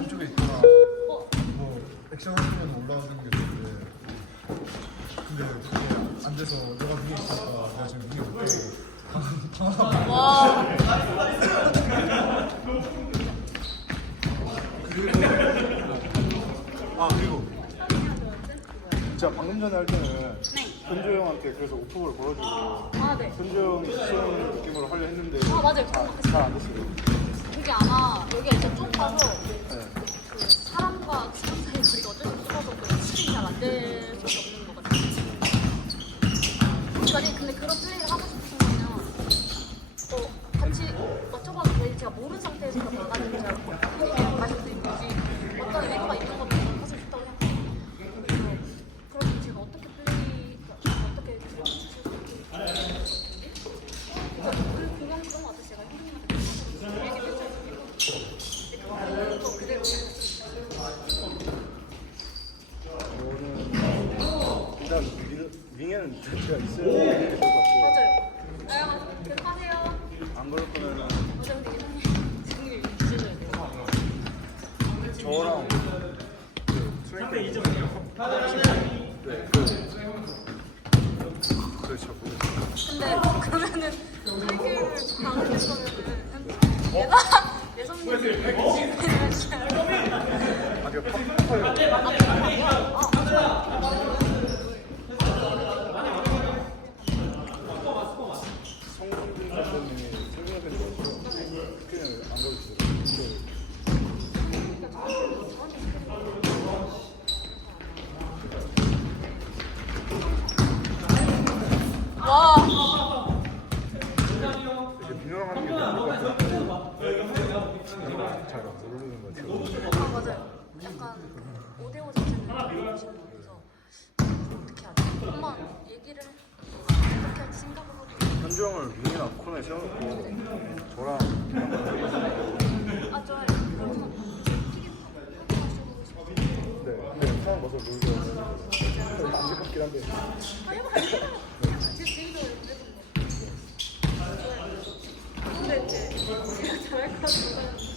안쪽에 있거나 뭐 액션 하시면 올라오는 게 좋은데 근데 그게 안 돼서 너가 위에 있으니까 내가 지금 위에 못 가고 당황하고 와. 아 그리고 진짜 방금 전에 할 때는 네. 현조 형한테 그래서 오프볼 걸어주고 아 네. 현조 형이 수영 느낌으로 하려 했는데 아, 맞아요. 잘안 됐어요 이게 아마 여기가 진짜 좁아서 네. 그 사람과 사람 사이 거리가 어쩔 수 없어서 그 스킬이 잘안 될 수밖에 없는 것 같아요. 만약에 근데 그런 플레이를 하고 싶으면 어, 같이 맞춰봐도 되지 제가 모르는 상태에서 나가는 제가 그냥 마실 수 있는지 어떤 의도가 있는 것도 하고 싶다고 생각해요. 그래서 그럼 제가 어떻게 플레이 어떻게 그 공간 그런 거 같아요. 제가 형님한테 얘기 해줘요. 또 그대로 저는 일단 윙, 윙에는 제가 있어야 되는 게 좋을 것 같고 맞아요. 아유, 계속 하세요. 안 그럴 거면은 형님 승리 주셔야 돼요. 저랑 그 트레이닝 네, 그, 그렇죠. 근데 그러면은 얘기를 당했으면은 예나 예선님 아, 그 팝파요. 성준 선생님이 성준 선생님이 스크린을 안 걸어주세요. 와 이렇게 민호랑 하는 게 나을 것 같아요. 잘 모르는 것 같아요. 아, 맞아요. 약간 5대5 자체는 것 같아서 어떻게 하지? 한번 얘기를 어떻게 할지 생각을 하고 현주 형을 윙이나 코너에 세워놓고 저랑 아 좋아요. 그러면 싶어요. 네, 근데 봐서 같긴 한데 아. 제. 근데 이제 제가 잘할 것 같은데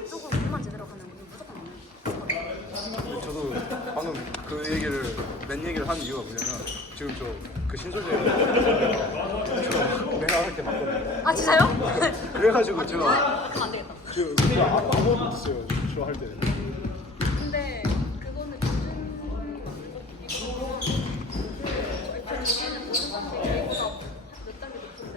안쪽으로 우리만 제대로 가면 우리 무조건 안 저도 방금 그 얘기를 맨 얘기를 한 이유가 뭐냐면 지금 저 그 신소재 저 내가 할때 봤거든요 아 진짜요? 그래가지고 제가 그럼 안 되겠다. 그 그거 아- 아무것도 못했어요 저 할 때. 근데 그거는 기준 이거 일단 여기는 모든 사람들이 계획보다 몇 단계 높은데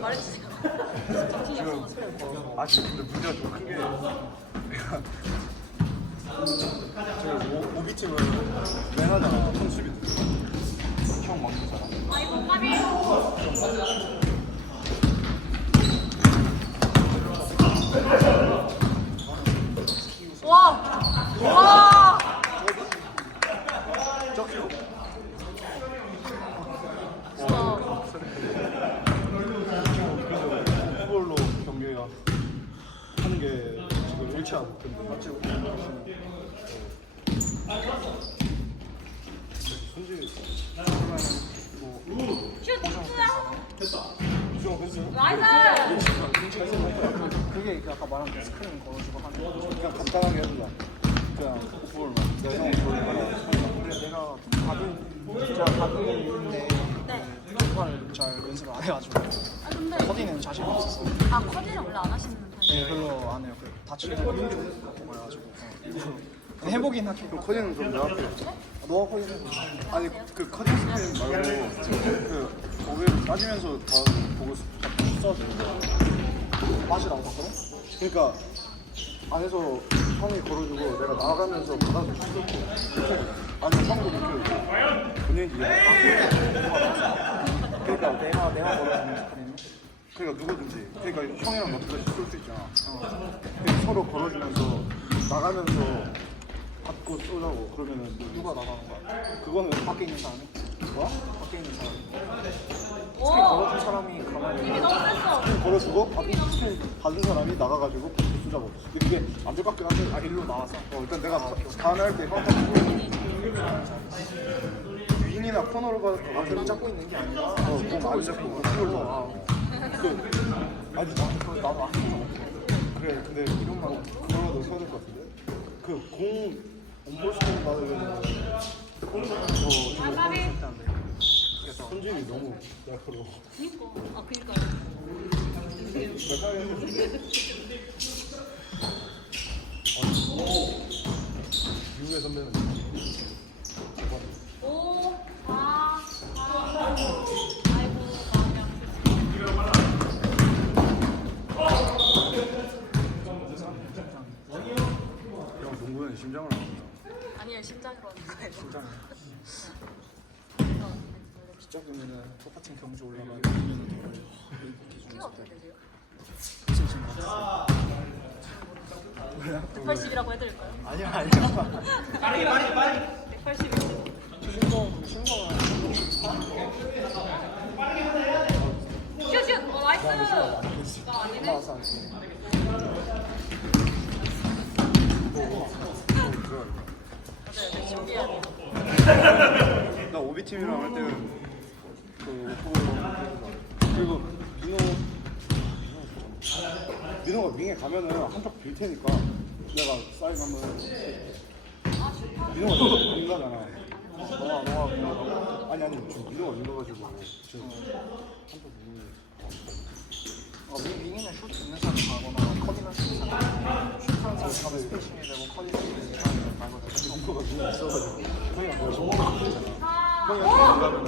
말해주지. 지금 어, 아 지금 근데 문제가 좀 큰 게 내가 오비집을 맨 하잖아. 손수비도. 형 먼저 잖아 아이고, 까비. 하는 게 지금 일치 안 됐는데 맞지? 손질 슛. 이승호 패스 나이스. 그게 그 아까 말한 그 스크린 걸어주고 하는 거. 그냥 간단하게 해주자 그냥 그걸만 내가 형 그걸만 근데 내가 받은 진짜 받은데 네. 그걸 잘 연습을 안 해가지고 아 근데 커디는 자신이 없어서 아 커디는 원래 안 하시는 네. 별로 안 해요. 그 다치는 거 어, 일부러 해보긴 하긴 그 커닝은 좀 명확해 너가 커디 해보 아니 그 커팅 스크린 말고 그 고개를 빠지면서 다 보고 써도 빠지라고 바꿔? 그러니까 안에서 형이 걸어주고 내가 나가면서 받아서 이렇게 아니 형도 이렇게 본인이 그러니까 내가 내가 걸어주는 스크린은 그러니까 누구든지 그러니까 형이랑 너도 쏠수 있잖아 그러니까 서로 걸어주면서 나가면서 받고 쏘자고 그러면은 누가 나가는 거야? 그거는 밖에 있는 사람이? 뭐야? 밖에 있는 사람이? 오. 스크린 걸어준 사람이 가만히 힘이 너무 셌어. 스크린 걸어주고 받, 스크린 받은 사람이 나가가지고 받고 쏘자고 이게 안될 것 같긴 한데 아 일로 나와서 어, 일단 내가 다- 다음에 할때 형한테 윙이나 코너로 가아 그럼 잡고 있는 게 아니라 어, 몸안 잡고 그걸 더 그, 아니 나 나도 안 해. 그래 근데 이런 말 그거라도 써야 될 것 같은데 그공 온볼스톤 받으면 어아 까비. 손질이 너무 날카로워 그니까. 아 그니까요. 미국의 선배는 오. 아. 아. 아이고 마음이 아프지. 형 농구는 심장을 안 합니다 아니에요 심장으로 하는 거예요. 진짜 어, 진짜 보면은 똑같은 경주 올라가면 키가 어떻게 되세요? 진심 같았어. 180이라고 해드릴까요? 아니야 아니야. 180. 신동 신동은 슛슛. 어 나이스. 나 아니네아요. 네, 준비해야 돼요. 나 오비팀이랑 할 때는 그 오프로 그리고 민호 민호가 윙에 가면은 한쪽 빌 테니까 내가 사인 한번 민호가 윙 가잖아. 너가 너가. 그냥 아니 아니 지금 민호가 윙 가가지고 지금 한쪽 윙이 어, 윙- 윙이는 슛 있는 사람 가거나 커디는 슛 있는 사람. 슛하는 사람 가면 스페이싱이 되고 커디는 슛 있는 사람 가거든 민호가 윙이 있어가지고 형이랑 내가 정말 형이랑 윙 가면은